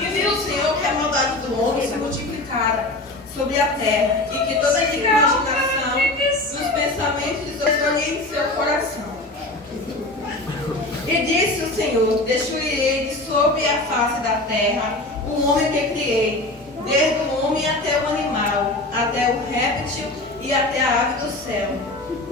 E viu o Senhor que a maldade do homem se multiplicara sobre a terra, e que toda a imaginação dos pensamentos desobedeceu em seu coração. E disse o Senhor: destruirei de sobre a face da terra o homem que criei, desde o homem até o animal, até o réptil e até a ave do céu,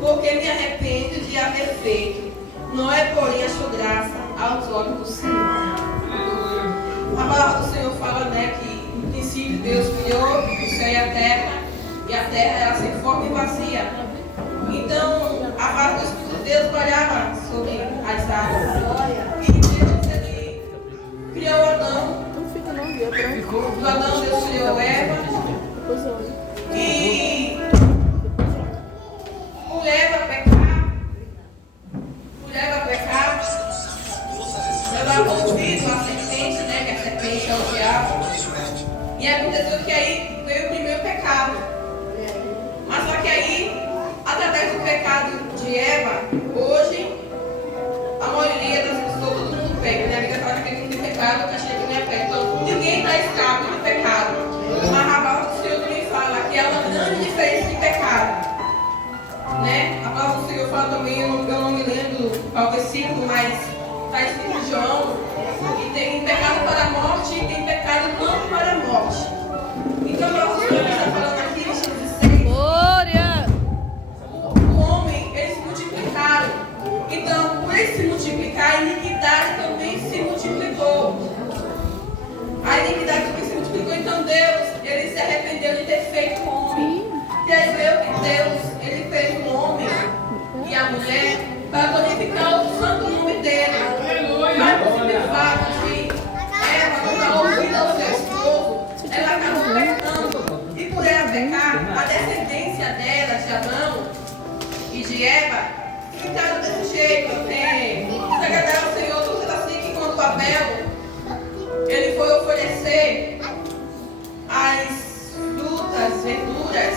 porque me arrependo de haver feito. Noé, porém, achou graça aos olhos do Senhor. A palavra do Senhor fala, que no princípio Deus criou o céu e a terra era sem forma e vazia. Então, a palavra do Espírito de Deus trabalhava sobre as águas. E Deus, ele criou Adão. Do Adão, Deus criou Eva. E por Eva pecar, levava ouvido a serpente, que a serpente é o diabo. E aconteceu que aí veio o primeiro pecado. Mas só que aí, através do pecado de Eva, hoje, a maioria das pessoas, todo mundo peca, né? A Bíblia fala que quem não tem pecado, está cheio de minha pecado. Então, ninguém está escravo do pecado. Mas a palavra do Senhor também fala que há uma grande diferença de pecado. A palavra do Senhor fala também, eu não me lembro qual versículo, mas está escrito em João, que tem pecado para a morte e tem pecado não para a morte. Então, a palavra do Senhor está falando aqui em Gênesis 6. Glória! O homem, eles se multiplicaram. Então, por eles se multiplicar, a iniquidade também se multiplicou. A iniquidade também se multiplicou. Então, Deus, ele se arrependeu de ter feito o homem. E aí veio que Deus, ele fez o homem e a mulher para glorificar o santo nome dele. Mas por simples fato de Eva não dar ouvido ao seu esposo, ela acabou pecando. E por ela pecar, a descendência dela, de Adão e de Eva, ficaram desse jeito. Se agradar ao Senhor, tudo assim que quando Abel, ele foi oferecer as frutas, verduras,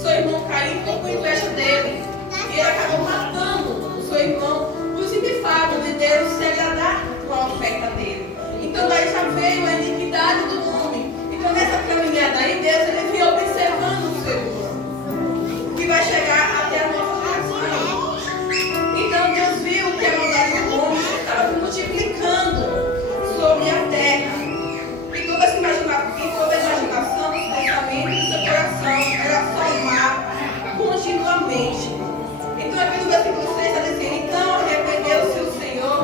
seu irmão Caim ficou com inveja dele. E ele acabou matando o seu irmão por simples fato de Deus se agradar com a oferta dele. Então daí já veio a iniquidade do homem. Então nessa caminhada aí, Deus ele veio observando o ser humano, que vai chegar até a nossa geração. Então Deus viu que a maldade do homem estava se multiplicando sobre a terra. E toda a imaginação dos pensamentos do seu coração era só mal continuamente. Então aqui no versículo 6 está dizendo: então arrependeu-se o Senhor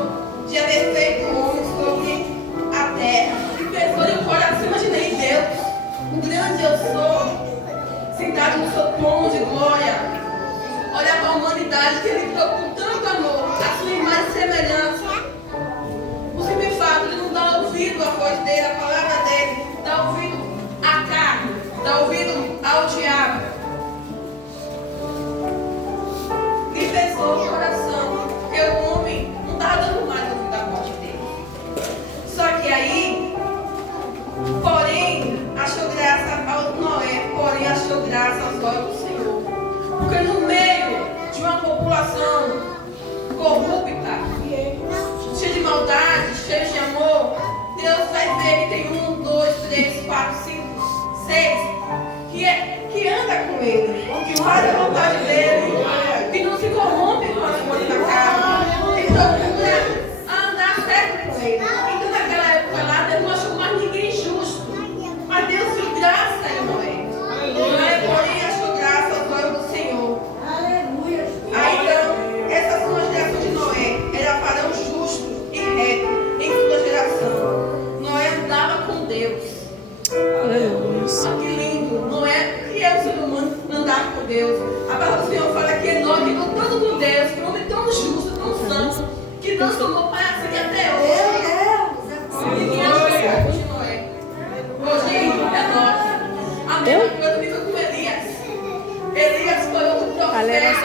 de haver feito o homem sobre a terra. E pensou em um coração, imaginei Deus, o grande eu sou, sentado no seu trono de glória, olha para a humanidade que ele criou com tanto amor, a sua imagem e semelhança. O simples fato de não dar ouvido à voz dele, à palavra dele, dar ouvido à carne, dar ouvido ao diabo. E pesou o coração, porque o homem não estava dando mais ouvido à voz dele. Só que aí, porém, achou graça ao Noé, porém achou graça aos olhos do Senhor. Porque no meio de uma população corrupta, cheia de maldade, cheia de amor, Deus vai ver que tem 1, 2, 3, 4, 5, 6 que anda com ele, que faz a vontade dele, que não se corrompe com as coisas da carne, que procura andar certo com ele. Então naquela época lá, Deus não achou mais ninguém justo, mas Deus viu graça em Noé. Noé, porém, achou graça aos olhos do Senhor. Aí então, essa sua geração de Noé era varão justo e reto em sua geração. Noé andava com Deus. Olha que lindo. Noé, que é o ser humano andar com Deus. A palavra do Senhor fala que Enoque lutando com Deus, que um homem tão justo, tão santo, que Deus tomou para seguir até hoje. E quem achou graça de Noé? Hoje é Enoque. A mesma coisa que foi com Elias. Elias foi outro profeta.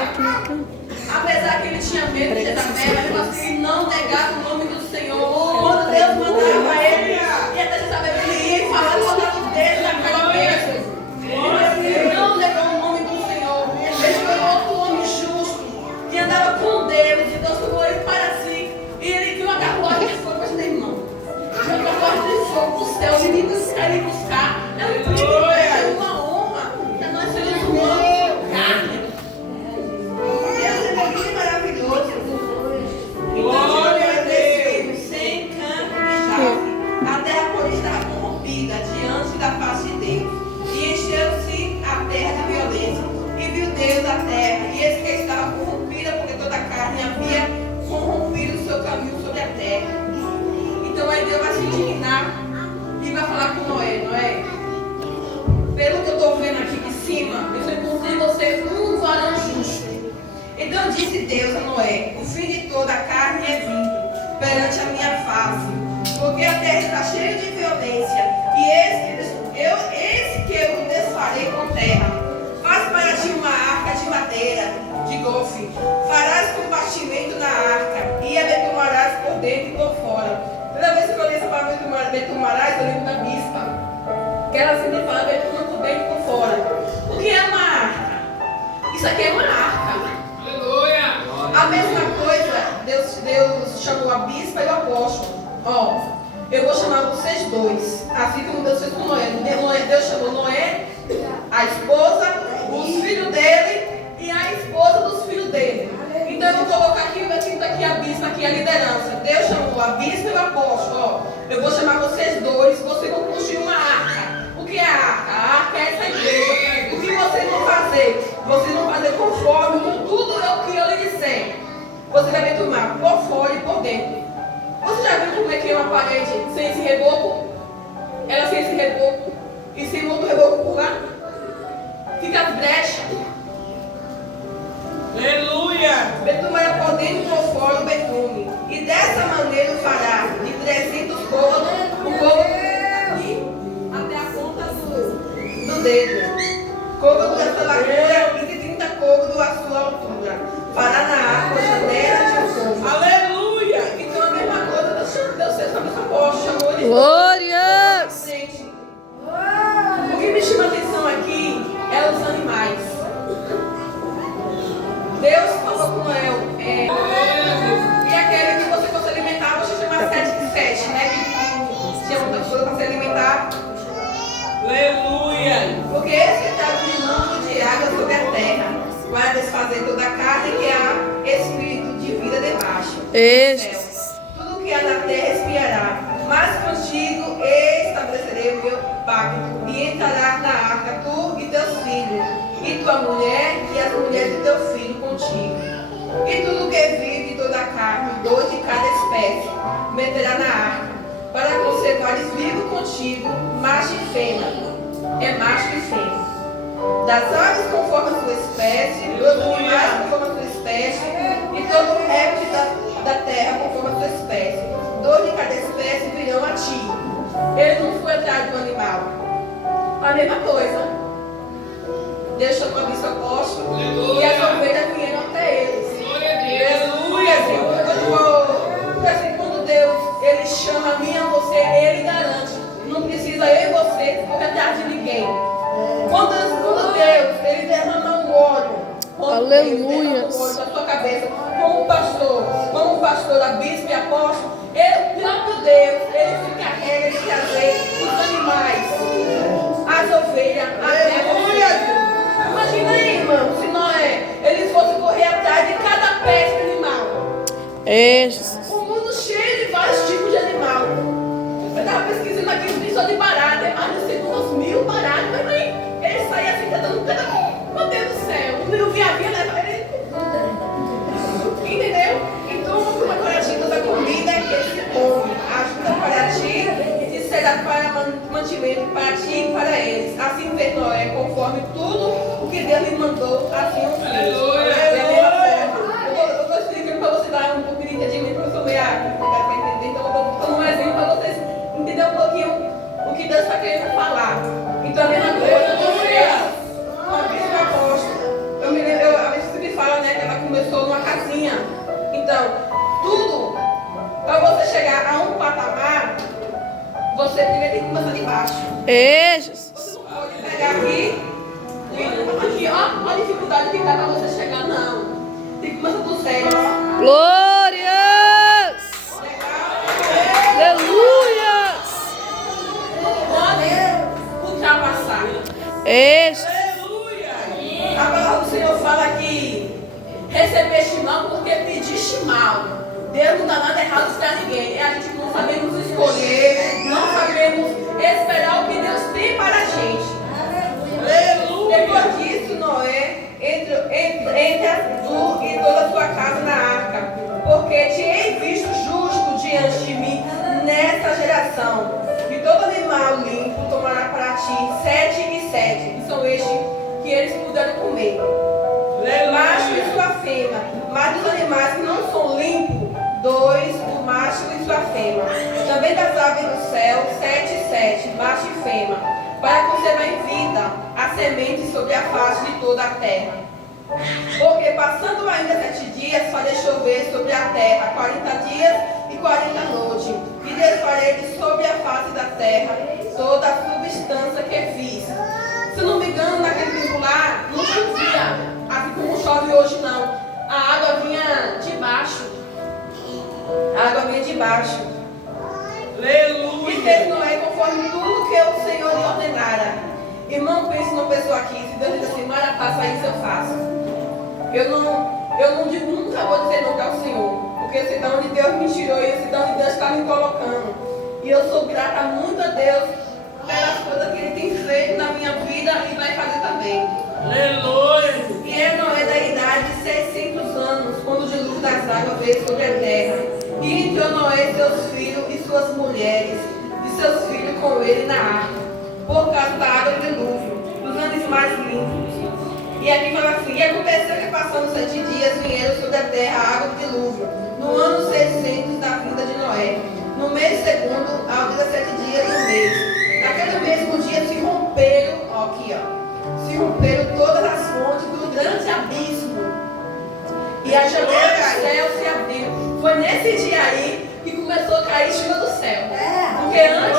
Apesar que ele tinha medo de Jezabel, ele falou assim, não negava o nome do Senhor. Quando Deus mandava ele, e até Jezabel ele ia e falava o nome dele naquela mesa. Ele não negou o nome do Senhor. Ele foi outro homem justo, que andava com Deus, e Deus tomou ele para si. E ele viu uma carruagem de fogo, mas nem irmão. Uma carruagem de fogo. querem buscar. É um privilégio, é uma honra para nós sermos humanos, carne. Deus é bonito e maravilhoso. Então, olha desse sem canto e chave. A terra, porém, estava corrompida diante da face de Deus. E encheu-se a terra de violência. E viu Deus a terra, e eis que estava corrompida, porque toda a carne havia corrompido o seu caminho sobre a terra. Então aí Deus vai se indignar e vai falar com Noé: Noé, pelo que eu estou vendo aqui de cima, eu só encontrei você um varão justo. Então disse Deus a Noé: o fim de toda a carne é vindo perante a minha face, porque a terra está cheia de violência, e eis que eu o desfarei com terra. Faz para ti uma arca de madeira, de golfe. Farás compartimento na arca, e a betumarás por dentro e por fora. Toda vez que eu li essa palavra betumarás, eu lembro da bispa, que ela sempre fala betuma por dentro e por fora. O que é uma arca? Isso aqui é uma arca. Aleluia! A mesma coisa, Deus chamou a bispa e o apóstolo. Ó, eu vou chamar vocês dois, assim como Deus fez com Noé. Deus chamou Noé, a esposa, os filhos dele e a esposa dos filhos dele. Então eu vou colocar aqui o versículo aqui, a bispa, aqui a liderança. Deus chamou a bispa e o apóstolo. Ó, eu vou chamar vocês dois, vocês vão construir uma arca. O que é a arca? A arca é essa igreja. O que vocês vão fazer? Vocês vão fazer conforme com tudo o que eu lhe disser. Você vai betumar por fora e por dentro. Você já viu como é que é uma parede sem esse reboco? Ela sem esse reboco e sem outro reboco por lá? Fica as brechas. Aleluia! Betume era por dentro e por fora o betume. E dessa maneira o fará de 300 côvados, o côvado aqui até a ponta do dedo. Côvado dessa largura e de 30 côvados a sua altura. Fará na arca a janela de um côvado. Aleluia! Então a mesma coisa, Deus fez com a mesma posta, chamou ele. Glórias! O que me chama a atenção aqui é os animais. Deus falou com Noé, e aquele que você fosse alimentar, você chama 7 de 7, né? Que tinha muita coisa para se alimentar. Aleluia! Porque esse está dilúvio de água sobre a terra, para desfazer toda a carne que há espírito de vida debaixo do céu. Tudo que há na terra expirará, mas contigo estabelecerei o meu pacto, e entrará na arca tu e teus filhos, e tua mulher e as mulheres de teu filho contigo. E tudo que vive de toda a carne, 2 de cada espécie, meterá na arca, para conservares vivo contigo, macho e fêmea. É macho e fêmea. Das aves conforme a sua espécie, dos animais conforme a sua espécie, e todo o réptil da terra conforme a sua espécie. 2 de cada espécie virão a ti. Ele não foi atrás do animal. A mesma coisa. Deus chamou a bispa apóstolo e as ovelhas vieram até eles. Aleluia! Quando Deus ele chama a mim e a você, ele garante. Não precisa eu e você correr atrás de ninguém. Quando Deus ele derrama um óleo, aleluia, da sua cabeça, como pastor, a bispa e apóstolo, o próprio Deus, ele se encarrega de trazer os animais, as ovelhas, aleluia. Imagina aí, irmão, se Noé, ele fosse correr atrás de cada peste animal. O mundo cheio de vários tipos de animal. Eu estava pesquisando aqui, não tem só de barata, mas não sei quantos 1000 baratas, mas aí ele saía assim, tentando cada. Meu Deus do céu, não via leva ele. Entendeu? Então, uma corativa da comida que ele se come, ajuda para ti e será para mantimento para ti e para eles. Assim fez Noé, conforme tudo o que Deus lhe mandou, assim o fez. Eu estou explicando para você dar um pouquinho de entendimento, porque eu sou meio para entender. Então, eu estou dando um exemplo para vocês entenderem um pouquinho o que Deus está querendo falar. Então, a mesma coisa, uma bispa apóstolo. A bispa me fala, né, que ela começou numa casinha. Então, tudo, para você chegar a um patamar, você primeiro tem que começar de baixo. Você não pode pegar aqui, ó, a dificuldade que dá para você chegar, não. Tem que começar do zero. Glórias! Aleluias! são estes que eles puderam comer. Macho e sua fêmea. Mas dos animais que não são limpos, 2, o macho e sua fêmea. Também das aves do céu, 7 e 7, macho e fêmea, para conservar em vida a semente sobre a face de toda a terra. Porque passando ainda 7 dias, farei chover sobre a terra 40 dias e 40 noites, e desfarei sobre a face da terra toda a substância que fiz. Se não me engano, naquele tempo lá, não chovia, assim como chove hoje não. A água vinha de baixo. A água vinha de baixo. Aleluia! E fez Noé conforme tudo que o Senhor lhe ordenara. Irmão, pense numa pessoa aqui, se Deus diz assim, Mara, faça isso, eu faço. Eu não digo, nunca vou dizer não para o Senhor, porque eu sei de onde Deus me tirou e eu sei de onde Deus está me colocando. E eu sou grata muito a Deus pelas coisas que Ele tem feito na minha vida e vai fazer também. Aleluia! E era Noé da idade de 600 anos, quando o dilúvio das águas veio sobre a terra. E entrou Noé, seus filhos e suas mulheres, e seus filhos com ele na arca, por causa da água do dilúvio, dos animais limpos. E aqui fala assim, e aconteceu que passando 7 dias vieram sobre a terra a água do dilúvio, no ano 600 da vida de Noé, no mês segundo, ao 17 dias do mês. Naquele mesmo dia se romperam, se romperam todas as fontes do grande abismo, e a janela do céu se abriu. Foi nesse dia aí que começou a cair chuva do céu. Porque antes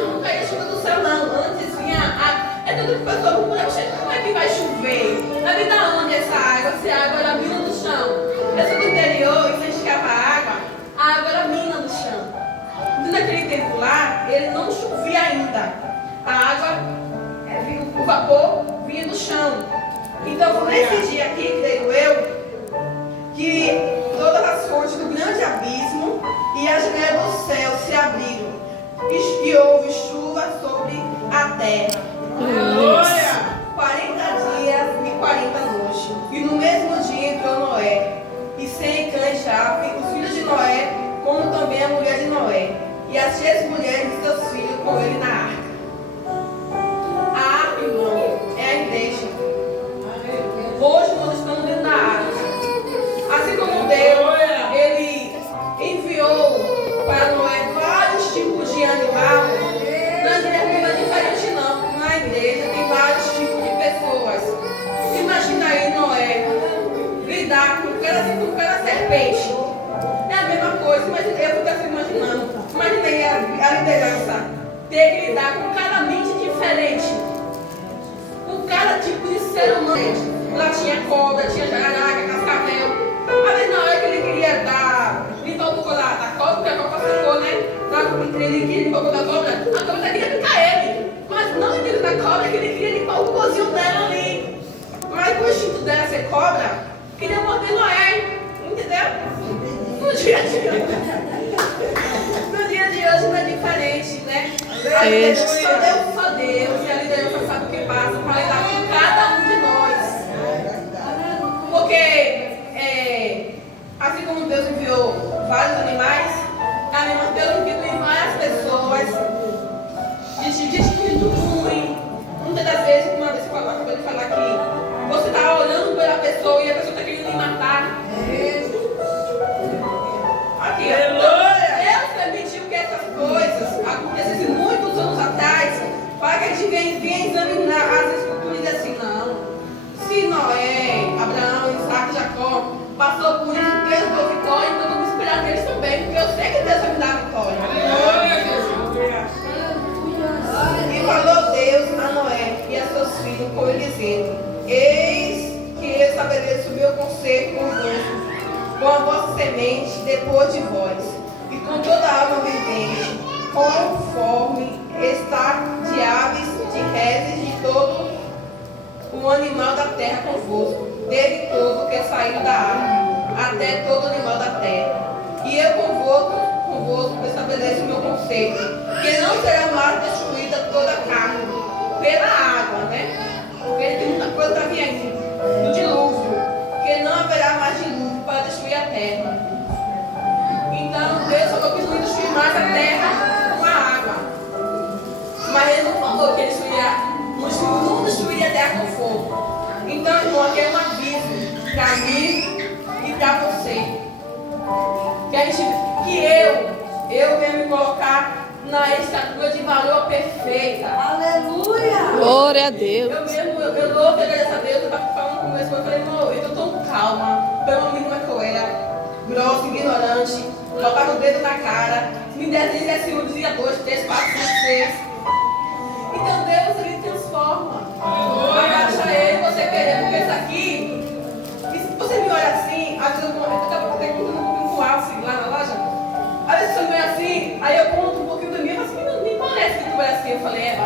não caía chuva do céu, não. Antes vinha a... É tudo que o pessoal como é que vai chover? Vai vir da onde essa água? Se a água era mina do chão. Eu sou do interior e se escapa a água era mina do chão. Então naquele tempo lá, ele não chovia ainda. A água, o vapor vinha do chão. Então foi nesse dia aqui, creio eu, que todas as fontes do grande abismo e as janelas do céu se abriram, e houve chuva sobre a terra. Aleluia! 40 dias e 40 noites. E no mesmo dia entrou Noé, e Sem, Cã e Jafé, os filhos de Noé, como também a mulher de Noé, e as 6 mulheres de seus filhos com ele na arca. A arca, irmão, é a igreja. Hoje nós estamos dentro da arca. Assim como Deus, Ele enviou para Noé vários tipos de animal, na igreja não é diferente não. Na igreja tem vários tipos de pessoas. Imagina aí Noé lidar com cada serpente. É a mesma coisa, mas eu fico assim imaginando. Imagina aí a liderança ter que lidar com cada mente diferente, com cada tipo de ser humano. Lá tinha cobra, tinha jararaca, cascavel. Mas na hora que ele queria limpar o cocô da cobra, porque a cobra secou, né? Ele queria limpar o cocô da cobra, a cobra queria picar ele. Mas não entendeu da cobra que ele queria limpar o cocôzinho dela ali. Mas o instinto dela ser cobra, queria morder Noé, entendeu? No dia de hoje não é diferente, né? A liderança só Deus e a liderança sabe o que passa para lidar com cada um de nós. Porque assim como Deus enviou vários animais, a mesma Deus enviou várias pessoas de espírito ruim. Muitas das vezes, uma vez eu acabei de falar que você está orando pela pessoa e a pessoa está querendo lhe matar. Aqui, Deus permitiu que essas coisas acontecessem muitos anos atrás, para que a gente venha examinar as escrituras e dizer assim, não. Se Noé, Abraão, Isaac, Jacó passou por isso, Deus deu vitória, então vamos esperar deles também, porque eu sei que Deus vai me dar a vitória. E falou Deus a Noé e a seus filhos, como ele dizendo, eis que eu estabeleço o meu conselho convosco, com a vossa semente depois de vós, e com toda a alma vivente, conforme está de aves, de reses, de todo o animal da terra convosco, dele todo que é saído da água, até todo animal da terra. E eu convosco estabeleço o meu conselho, que não será mais destruída toda a carne pela água, né? Porque tem muita coisa para vir aqui, do dilúvio, que não haverá mais dilúvio para destruir a terra. Então Deus falou que não destruir mais a terra com a água. Mas ele não falou que ele não destruiria eu venho me colocar na estatura de valor perfeita. Aleluia! Glória a Deus. Eu louvo e agradeço a Deus. Eu estava falando com meu esposo, eu falei, amor, eu estou tão calma. Pelo menos que eu era grossa, ignorante, botava o dedo na cara. Se me desse assim, eu dizia 2, 3, 4, 5, 6. Então Deus, Ele transforma. Abaixa Ele, você querer, porque isso aqui, e se você me olha assim, às vezes eu estava até contando um pouquinho com o Alce lá na loja. Às vezes você me olha assim, aí eu conto um pouquinho do meu, mas assim, nem parece que tu é assim. Eu falei,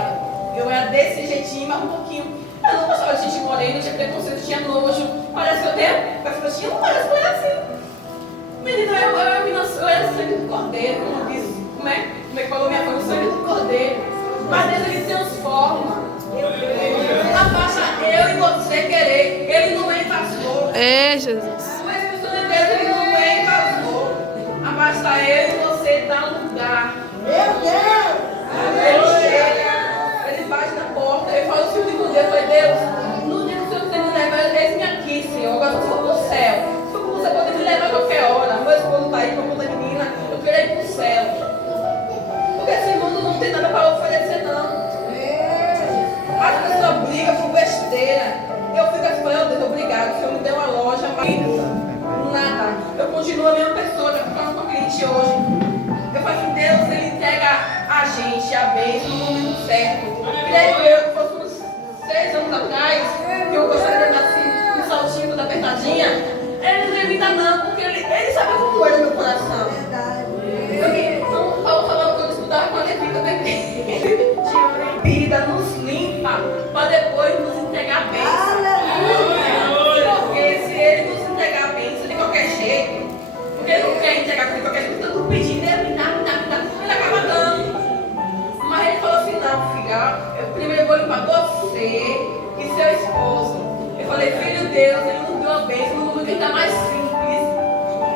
eu era desse jeitinho, mas um pouquinho. Eu não gostava de gente morena, tinha preconceito, tinha nojo. Parece que eu tenho, parece que eu tinha, não parece que eu era assim. Menina, eu era sangue do cordeiro, como diz, como é que falou minha mãe, o sangue do cordeiro. Mas Deus, Ele transforma. Abaixa eu e você querer. Ele não é pastor. É, Jesus. O Espírito de Deus, Ele não é pastor. Abaixa Ele e você dá lugar. Meu Deus! Ele chega, Ele bate na porta, Ele fala o filho com Deus, eu falei, Deus, no dia que o Senhor quiser me levar, eis-me aqui, Senhor. Agora se for para o céu. Se for para o céu, pode me levar a qualquer hora. Meu esposo está aí com a conta de menina, eu quero ir para o céu. Porque esse mundo não tem nada para oferecer, não. As pessoas brigam por besteira. Eu fico assim, meu Deus, obrigado. O Senhor me deu uma loja, mas nada. Eu continuo a mesma pessoa, eu estou falando com o cliente hoje. Eu falo assim, Deus, Ele entrega a gente, a bênção, no momento certo. Creio eu que fosse uns 6 anos atrás, que eu gostaria de andar assim, um saltinho da apertadinha. Ele não evita não, porque ele sabe como era meu coração. Então, Paulo falando que eu disputava com a levita também. Vida nos limpa, para depois nos entregar a bênção. Porque se Ele nos entregar a bênção de qualquer jeito, porque Ele não quer entregar de qualquer jeito, tanto pedindo, Ele me dá, Ele acaba dando. Mas Ele falou assim, não, filha, eu primeiro vou limpar você e seu esposo. Eu falei, filho de Deus, Ele nos deu a bênção no mundo que está mais simples.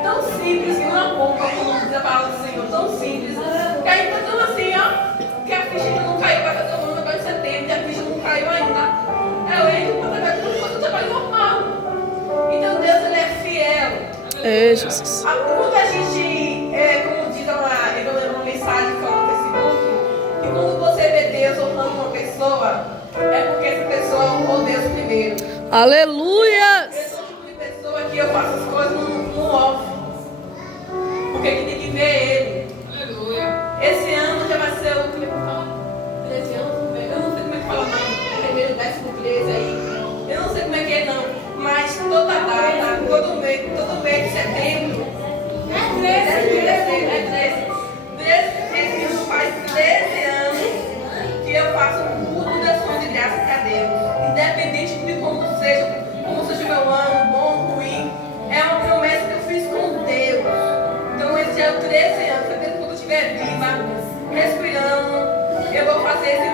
Tão simples que não há pouco, como diz a palavra do Senhor, tão simples. Que aí está tão assim, ó, que a ficha ainda não caiu, vai fazer o ano agora de setembro, e a ficha não caiu ainda. Eu entro para trabalhar como se fosse um trabalho normal. Então Deus, Ele é fiel. É, Jesus. Quando a gente, como diz uma mensagem que falou no Facebook, que quando você vê Deus honrando uma pessoa, é porque essa pessoa honrou Deus primeiro. Aleluia! Eu sou o tipo de pessoa que eu faço as coisas no off. Porque que tem que ver Ele. Aleluia. Esse ano já vai ser o, como é que fala? 13 anos? Eu não sei como é que fala não. Primeiro, 13º aí. Eu não sei como é que é não. Mas toda data, todo mês de setembro. Faz 13 anos que eu faço um culto de ação de graça para Deus. Independente de como seja o meu ano, bom, ruim. É uma promessa que eu fiz com Deus. Então esse é o 13 anos. Quando eu estiver viva, respirando, eu vou fazer esse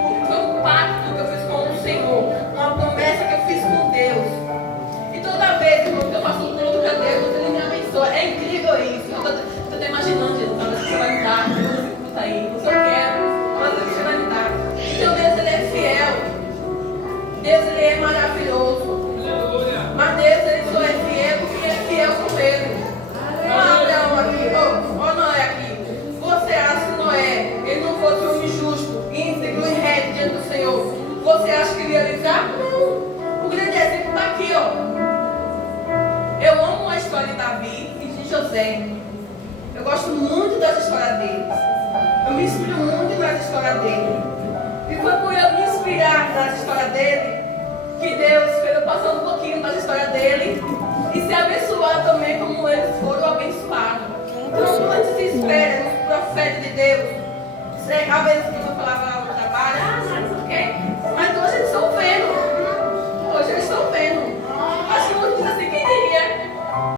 culto. Foi um pacto que eu fiz com o Senhor. Uma promessa que eu fiz com Deus. E toda vez que eu faço um culto para Deus, Ele me abençoa. É incrível isso. Eu estou até imaginando, Jesus, olha, você vai me dar, esse culto aí. Não sei o que eu quero, mas você vai me dar. Então Deus, Ele é fiel. Deus, Ele é maravilhoso. Mas Deus, Ele só é fiel porque Ele é fiel com Ele. Olha Abraão aqui, olha Noé aqui. Você acha que Noé, ele não fosse um injusto, íntegro e reto diante do Senhor? Você acha que ele ia livrar? Não. O grande exemplo está aqui, ó. Eu amo a história de Davi e de José. Eu gosto muito das histórias deles. Eu me inspiro muito nas histórias dele. E foi por eu me inspirar nas histórias dele que Deus fez eu passar um pouquinho das histórias dele e se abençoar também como eles foram abençoados. Então, quando a gente se espera nos profetas de Deus, a vez que eu falava